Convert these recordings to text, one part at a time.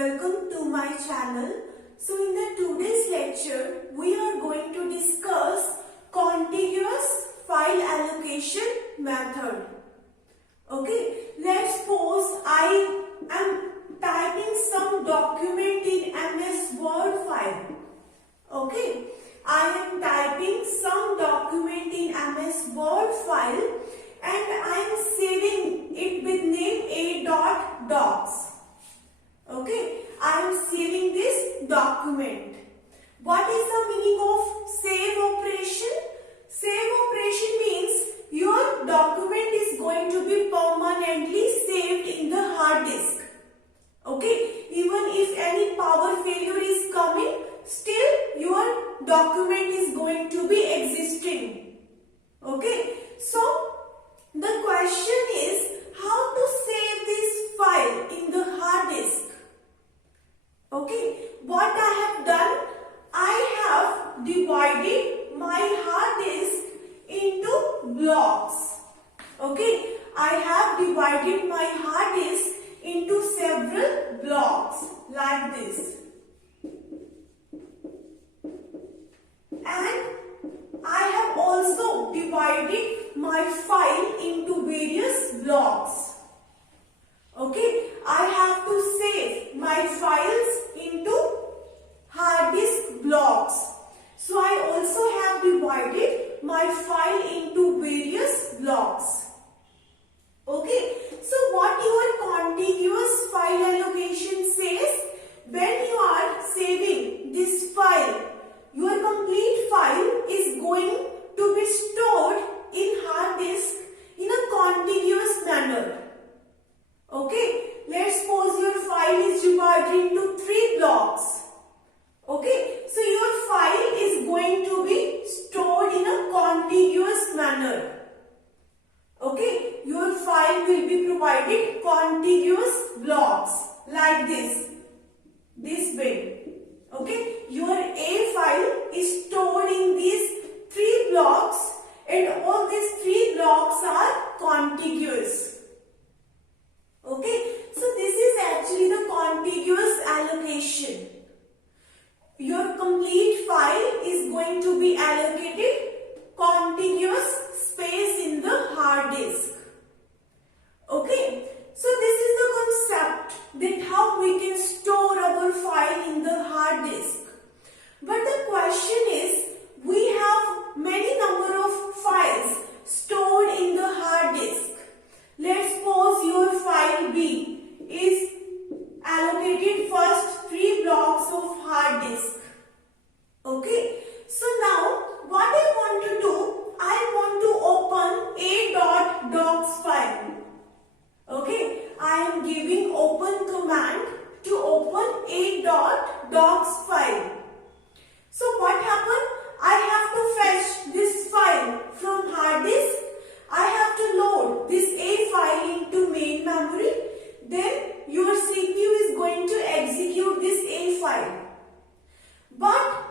welcome to my channel. So in the today's lecture, we are going to discuss contiguous file allocation method. Okay, let's suppose I am typing some document in MS Word file. Okay, I am typing some document in MS Word file and I am saving it with name a.docs. Okay, I am saving this document. What is the meaning of save operation? Save operation means your document is going to be permanently saved in the hard disk. Okay, even if any power failure is coming, still your document is going to be existing. Okay, so the question is how to save this file in the hard disk. Okay, what I have done, I have divided my hard disk into blocks. Okay, I have divided my hard disk into several blocks like this. And I have also divided my file into various blocks. Okay, I have to save my files into hard disk blocks. So I also have divided my file into various blocks. Okay, so what your contiguous file allocation says, when you are saving this file, your complete file is going to be stored in hard disk in a contiguous manner. Okay, let's suppose your file is divided into 3 blocks. Okay, so your file is going to be stored in a contiguous manner. Okay, your file will be provided contiguous blocks like this way. Okay, your A file is stored in these 3 blocks and all these 3 blocks are contiguous. Okay, so this is actually the contiguous allocation. Your complete file is going to be allocated contiguous space in the hard disk. Okay, so this is the concept that how we can store our file in the hard disk. But the question is, we have many number of files stored in the hard disk. Let's suppose your file B is allocated first 3 blocks of hard disk. Okay, so now what I want to do, I want to open a.docs file. Okay, I am giving open command to open a.docs file. So what happened? I have to fetch this file from hard disk. I have to load this A file into main memory. Then your CPU is going to execute this A file. But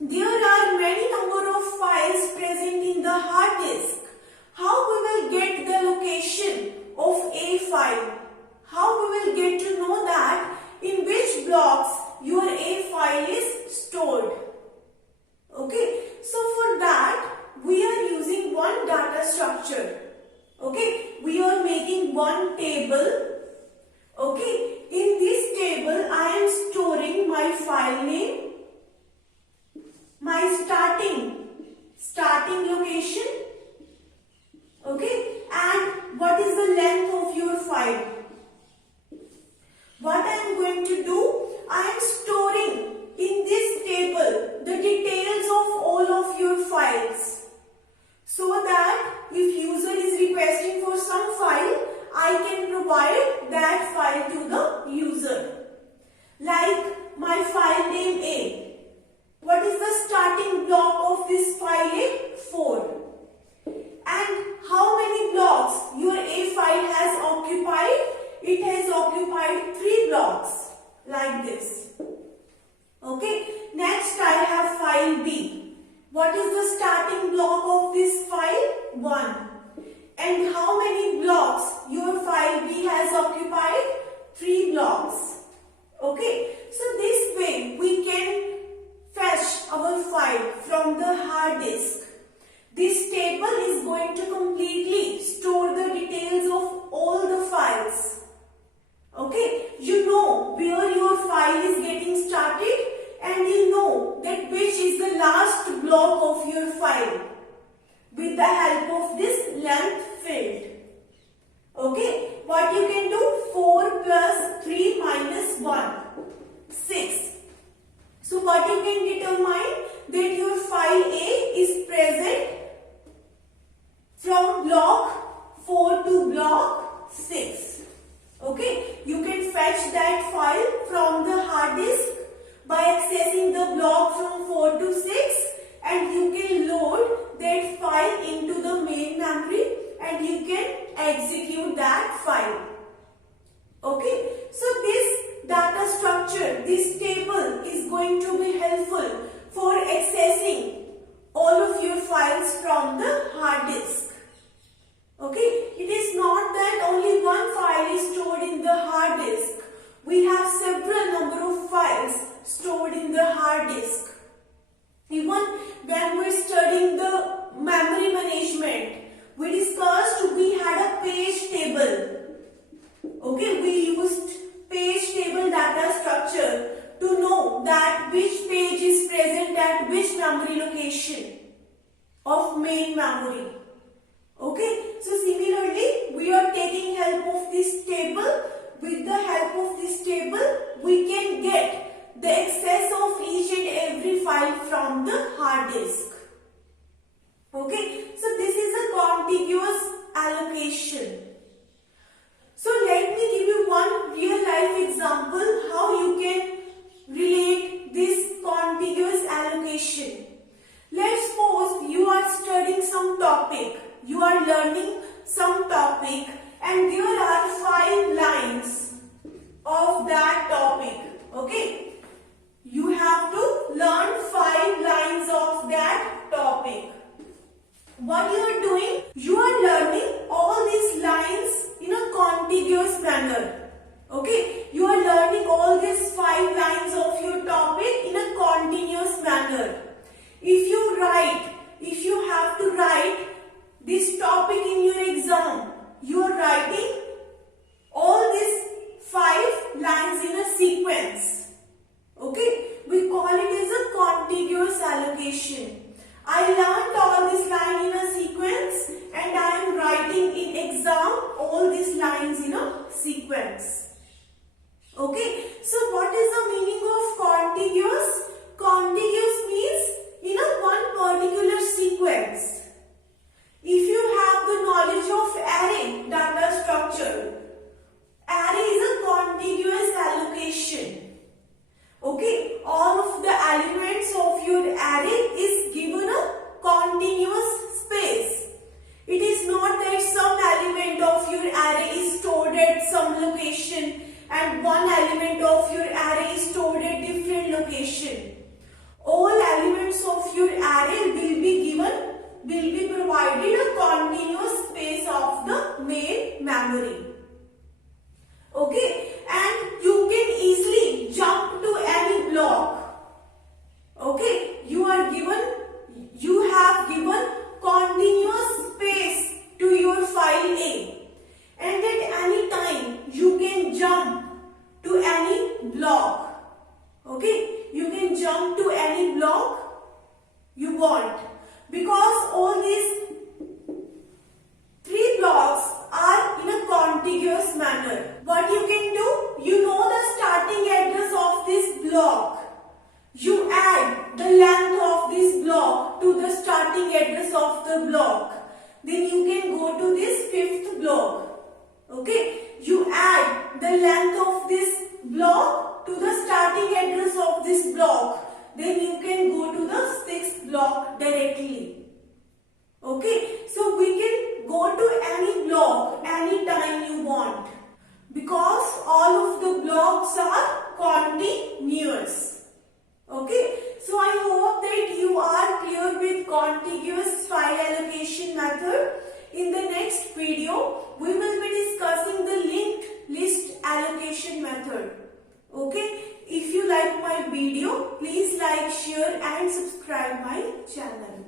there are many number of files present in the hard disk. How we will get the location of A file? How we will get to know that in which blocks your A file is stored? Okay, so for that we are using one data structure. Okay, we are making one table. Okay, in this table I am storing my file name, my starting location. Okay, and what is the length of your file. What I am going to do, I am storing in this table the details of all of your files, so that if user is requesting for some file, I can provide that file to the user. Like my file name A. What is the starting block of this file A? 4. And how many blocks your A file has occupied? It has occupied 3 blocks like this. Okay, next I have file B. What is the starting block of this file? 1. And how many blocks your file B has occupied? 3 blocks. Okay. block of your file with the help of this length field. Okay, what you can do? 4 plus 3 minus 1, 6. So what you can determine? That your file A is present from block 4 to block 6. Okay, you can fetch that file from the hard disk by accessing the block from 4 to 6, and you can load that file into the main memory and you can execute that file. Okay, so this data structure, this table is going to be helpful for accessing all of your files from the hard disk. Okay, it is not that only one file is stored in the hard disk. We have several number of files stored in the hard disk. Even when we're studying the memory management, we discussed we had a page table. Okay, we used page table data structure to know that which page is present at which memory location of main memory. Okay, so similarly we are taking help of this table. With the help of this table we can get the access of each and every file from the hard disk. Okay, so this is a contiguous allocation. So let me give you one real life example how you can relate this contiguous allocation. Let's suppose you are studying some topic, you are learning some topic, and there are 5 lines of that topic. Okay, you have to learn 5 lines of that topic. What you are doing? You are learning all these lines in a contiguous manner. Okay, you are learning all these 5 lines of your topic in a continuous manner. If you have to write this topic in your exam, you are writing all these 5 lines in a sequence. Okay, we call it as a contiguous allocation. I learned all these lines in a sequence and I am writing in exam all these lines in a sequence. Okay, so what is the meaning of contiguous? Contiguous means in a one particular sequence. If you have the knowledge of array data structure, array is a contiguous allocation. Okay, all of the elements of your array is given a continuous space. It is not that some element of your array is stored at some location and one element of your array is stored at different location. All elements of your array will be provided a continuous space of the main memory. Okay, and you can easily jump to any block. Okay, you have given continuous space to your file A, and at any time you can jump to any block. Okay, you can jump to any block you want, because all these 3 blocks are in a contiguous manner. What you can do? You know the starting address of this block. You add the length of this block to the starting address of the block. Then you can go to this 5th block. Okay, you add the length of this block to the starting address of this block. Then you can go to the 6th block directly. Okay, so we can go to any block anytime you want, because all of the blocks are continuous. Okay, so I hope that you are clear with contiguous file allocation method. In the next video, we will be discussing the linked list allocation method. Okay, if you like my video, please like, share and subscribe my channel.